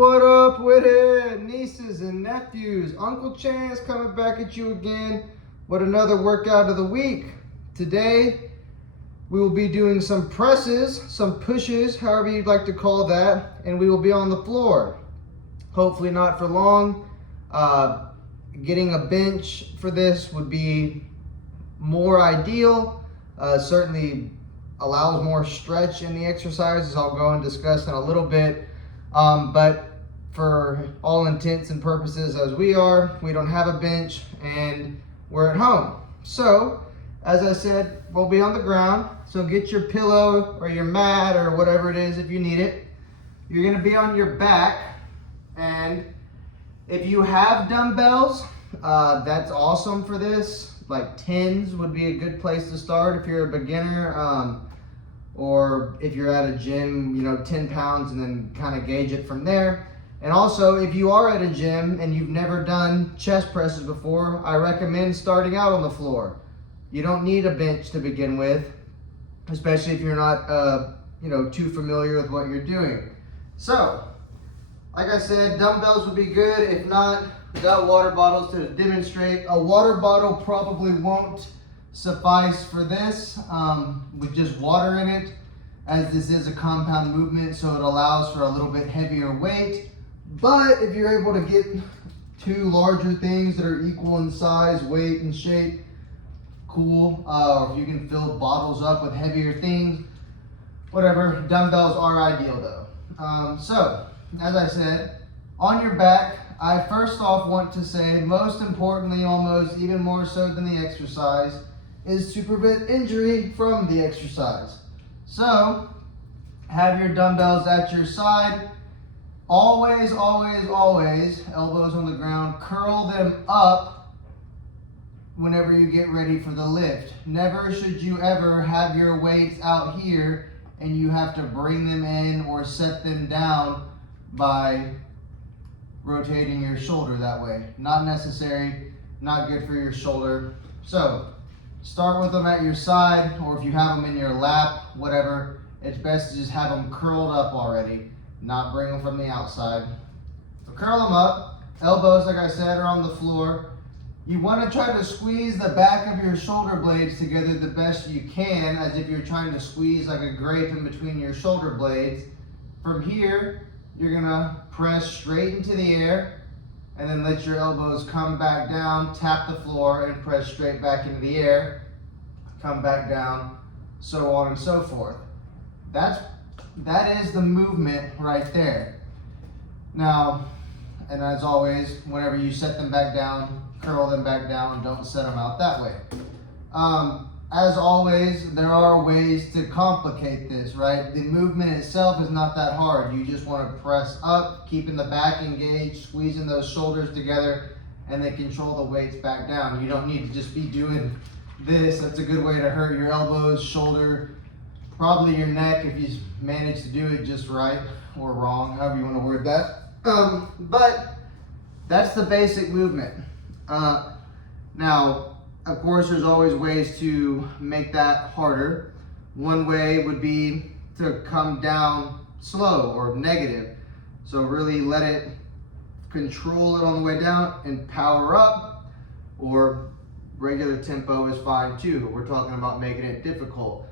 What up with it, nieces and nephews? Uncle Chance coming back at you again with another workout of the week. Today, we will be doing some presses, some pushes, however you'd like to call that, and we will be on the floor. Hopefully not for long. Getting a bench for this would be more ideal. Certainly allows more stretch in the exercises. I'll go and discuss in a little bit. But for all intents and purposes, as we don't have a bench and we're at home. So, as I said, we'll be on the ground. So get your pillow or your mat or whatever it is if you need it. You're gonna be on your back, and if you have dumbbells, that's awesome for this. Like 10s would be a good place to start if you're a beginner. Or if you're at a gym, 10 pounds, and then kind of gauge it from there. And also, if you are at a gym and you've never done chest presses before, I recommend starting out on the floor. You don't need a bench to begin with, especially if you're not, too familiar with what you're doing. So, like I said, dumbbells would be good. If not, we got water bottles to demonstrate. A water bottle probably won't suffice for this with just water in it, as this is a compound movement, so it allows for a little bit heavier weight. But if you're able to get two larger things that are equal in size, weight, and shape, cool. Or if you can fill bottles up with heavier things, whatever. Dumbbells are ideal though. So, as I said, on your back, I first off want to say, most importantly, almost even more so than the exercise, is to prevent injury from the exercise. So, have your dumbbells at your side. Always, always, always, elbows on the ground, curl them up whenever you get ready for the lift. Never should you ever have your weights out here and you have to bring them in or set them down by rotating your shoulder that way. Not necessary, not good for your shoulder. So, start with them at your side, or if you have them in your lap, whatever, it's best to just have them curled up already, not bring them from the outside. So curl them up, elbows, like I said, are on the floor. You want to try to squeeze the back of your shoulder blades together the best you can, as if you're trying to squeeze like a grape in between your shoulder blades. From here, you're gonna press straight into the air, and then let your elbows come back down, tap the floor, and press straight back into the air, come back down, so on and so forth. That is the movement right there. Now, and as always, whenever you set them back down, curl them back down, don't set them out that way. As always, there are ways to complicate this, right? The movement itself is not that hard. You just want to press up, keeping the back engaged, squeezing those shoulders together, and then control the weights back down. You don't need to just be doing this. That's a good way to hurt your elbows, shoulder, probably your neck if you manage to do it just right or wrong, however you want to word that. But that's the basic movement. Now, of course, there's always ways to make that harder. One way would be to come down slow or negative. So really let it, control it on the way down and power up, or regular tempo is fine too. We're talking about making it difficult.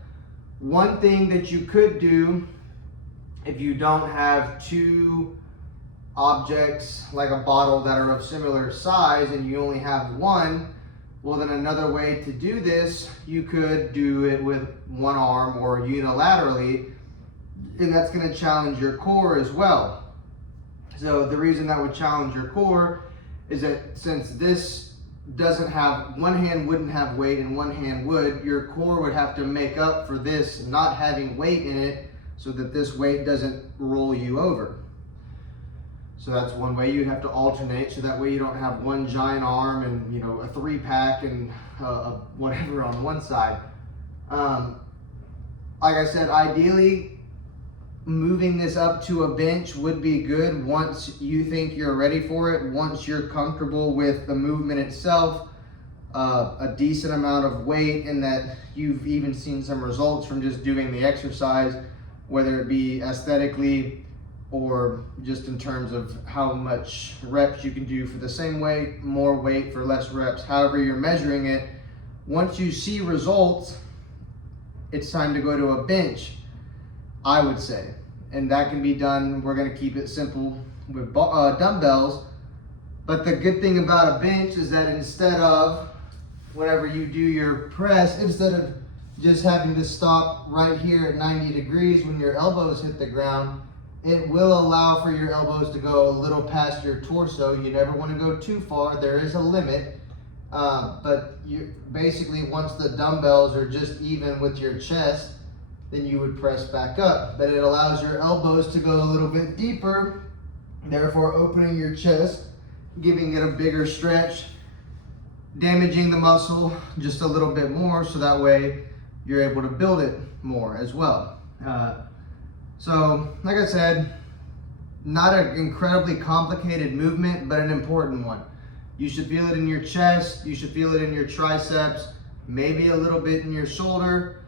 One thing that you could do if you don't have two objects like a bottle that are of similar size and you only have one, well, then another way to do this, you could do it with one arm or unilaterally, and that's going to challenge your core as well. So the reason that would challenge your core is that since this doesn't have, one hand wouldn't have weight and one hand would, your core would have to make up for this not having weight in it so that this weight doesn't roll you over. So that's one way. You'd have to alternate, so that way you don't have one giant arm and a 3-pack and whatever on one side. Like I said, ideally moving this up to a bench would be good once you think you're ready for it, once you're comfortable with the movement itself, a decent amount of weight, and that you've even seen some results from just doing the exercise, whether it be aesthetically or just in terms of how much reps you can do for the same weight, more weight for less reps, however you're measuring it. Once you see results, it's time to go to a bench, I would say. And that can be done, we're gonna keep it simple with dumbbells. But the good thing about a bench is that instead of, whenever you do your press, instead of just having to stop right here at 90 degrees when your elbows hit the ground, it will allow for your elbows to go a little past your torso. You never want to go too far. There is a limit. But you basically, once the dumbbells are just even with your chest, then you would press back up. But it allows your elbows to go a little bit deeper, therefore opening your chest, giving it a bigger stretch, damaging the muscle just a little bit more, so that way you're able to build it more as well. So like I said, not an incredibly complicated movement, but an important one. You should feel it in your chest, you should feel it in your triceps, maybe a little bit in your shoulder,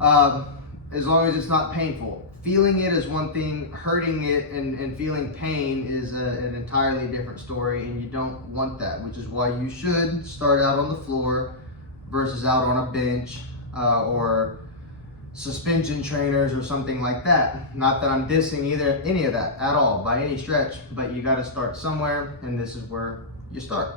as long as it's not painful. Feeling it is one thing, hurting it and feeling pain is an entirely different story, and you don't want that, which is why you should start out on the floor versus out on a bench or suspension trainers or something like that. Not that I'm dissing any of that at all by any stretch, but you got to start somewhere, and this is where you start.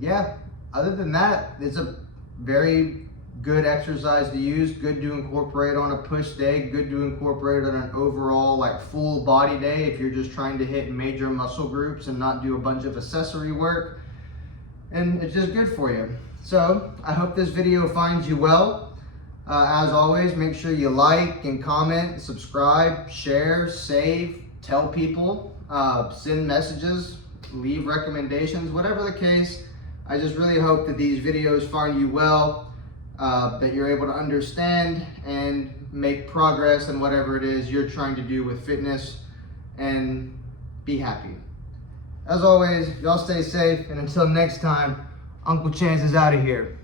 Yeah, other than that, it's a very good exercise to use, good to incorporate on a push day, good to incorporate on an overall like full body day if you're just trying to hit major muscle groups and not do a bunch of accessory work, and it's just good for you. So I hope this video finds you well. As always, make sure you like and comment, subscribe, share, save, tell people, send messages, leave recommendations, whatever the case. I just really hope that these videos find you well, that you're able to understand and make progress in whatever it is you're trying to do with fitness, and be happy. As always, y'all stay safe, and until next time, Uncle Chance is out of here.